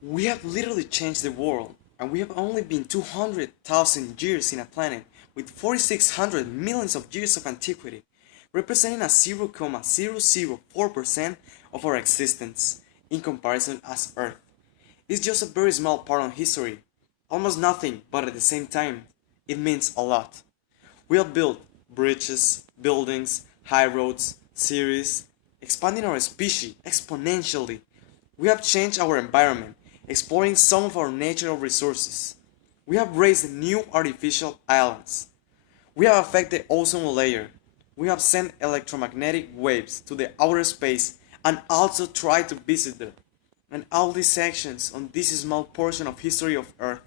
We have literally changed the world, and we have only been 200,000 years in a planet with 4,600 millions of years of antiquity, representing a 0,004% of our existence in comparison as Earth. It's just a very small part of history, almost nothing, but at the same time, it means a lot. We have built bridges, buildings, high roads, cities, expanding our species exponentially. We have changed our environment, exploring some of our natural resources. We have raised new artificial islands. We have affected the ozone layer. We have sent electromagnetic waves to the outer space and also tried to visit them. And all these actions on this small portion of history of Earth,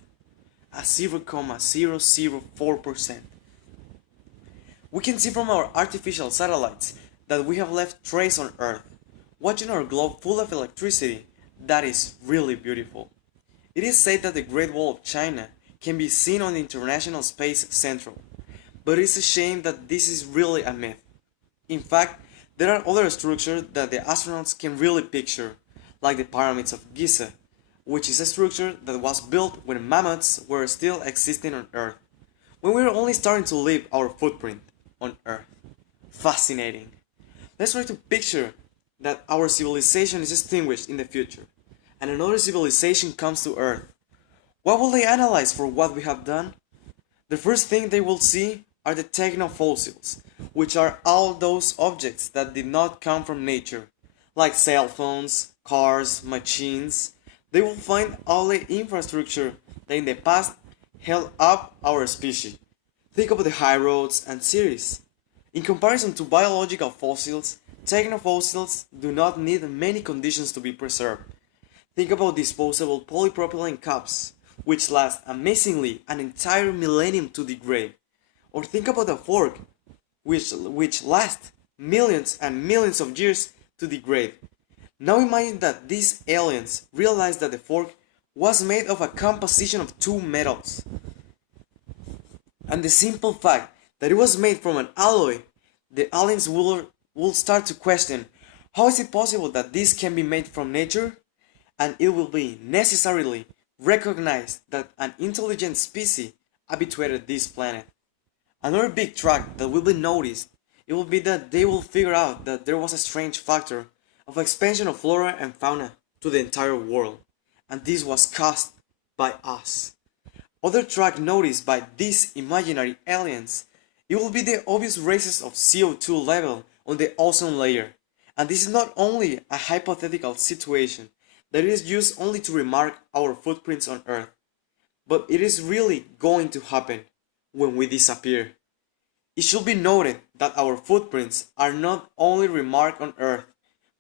a 0,004%. We can see from our artificial satellites that we have left trace on Earth, watching our globe full of electricity. That is really beautiful. It is said that the Great Wall of China can be seen on the International Space Central, but it's a shame that this is really a myth. In fact, there are other structures that the astronauts can really picture, like the pyramids of Giza, which is a structure that was built when mammoths were still existing on Earth, when we were only starting to leave our footprint on Earth. Fascinating. Let's try to picture that our civilization is extinguished in the future, and another civilization comes to Earth. What will they analyze for what we have done? The first thing they will see are the technofossils, which are all those objects that did not come from nature, like cell phones, cars, machines. They will find all the infrastructure that in the past held up our species. Think about the high roads and cities. In comparison to biological fossils, technofossils do not need many conditions to be preserved. Think about disposable polypropylene cups, which last amazingly an entire millennium to degrade. Or think about a fork, which lasts millions and millions of years to degrade. Now imagine that these aliens realized that the fork was made of a composition of two metals. And the simple fact that it was made from an alloy, the aliens will start to question, how is it possible that this can be made from nature? And it will be necessarily recognized that an intelligent species habituated this planet. Another big track that will be noticed, it will be that they will figure out that there was a strange factor of expansion of flora and fauna to the entire world, and this was caused by us. Other track noticed by these imaginary aliens, it will be the obvious raises of CO2 level on the ozone layer, and this is not only a hypothetical situation that is used only to remark our footprints on Earth, but it is really going to happen when we disappear. It should be noted that our footprints are not only remarked on Earth,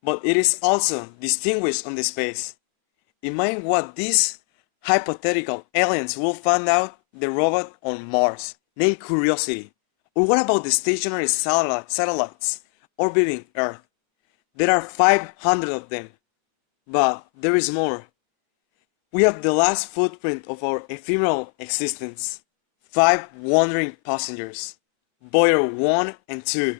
but it is also distinguished on the space. Imagine what these hypothetical aliens will find out the robot on Mars, named Curiosity. Or what about the stationary satellites orbiting Earth? There are 500 of them. But there is more. We have the last footprint of our ephemeral existence. 5 wandering passengers. Voyager 1 and 2,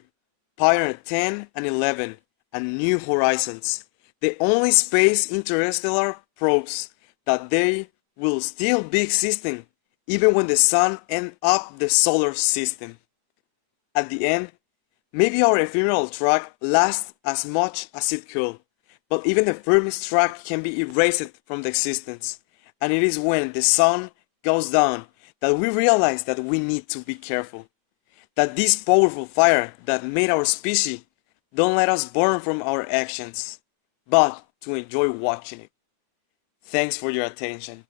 Pioneer 10 and 11, and New Horizons. The only space interstellar probes that they will still be existing even when the sun ends up the solar system. At the end, maybe our ephemeral track lasts as much as it could, but even the firmest track can be erased from the existence, and it is when the sun goes down that we realize that we need to be careful. That this powerful fire that made our species don't let us burn from our actions, but to enjoy watching it. Thanks for your attention.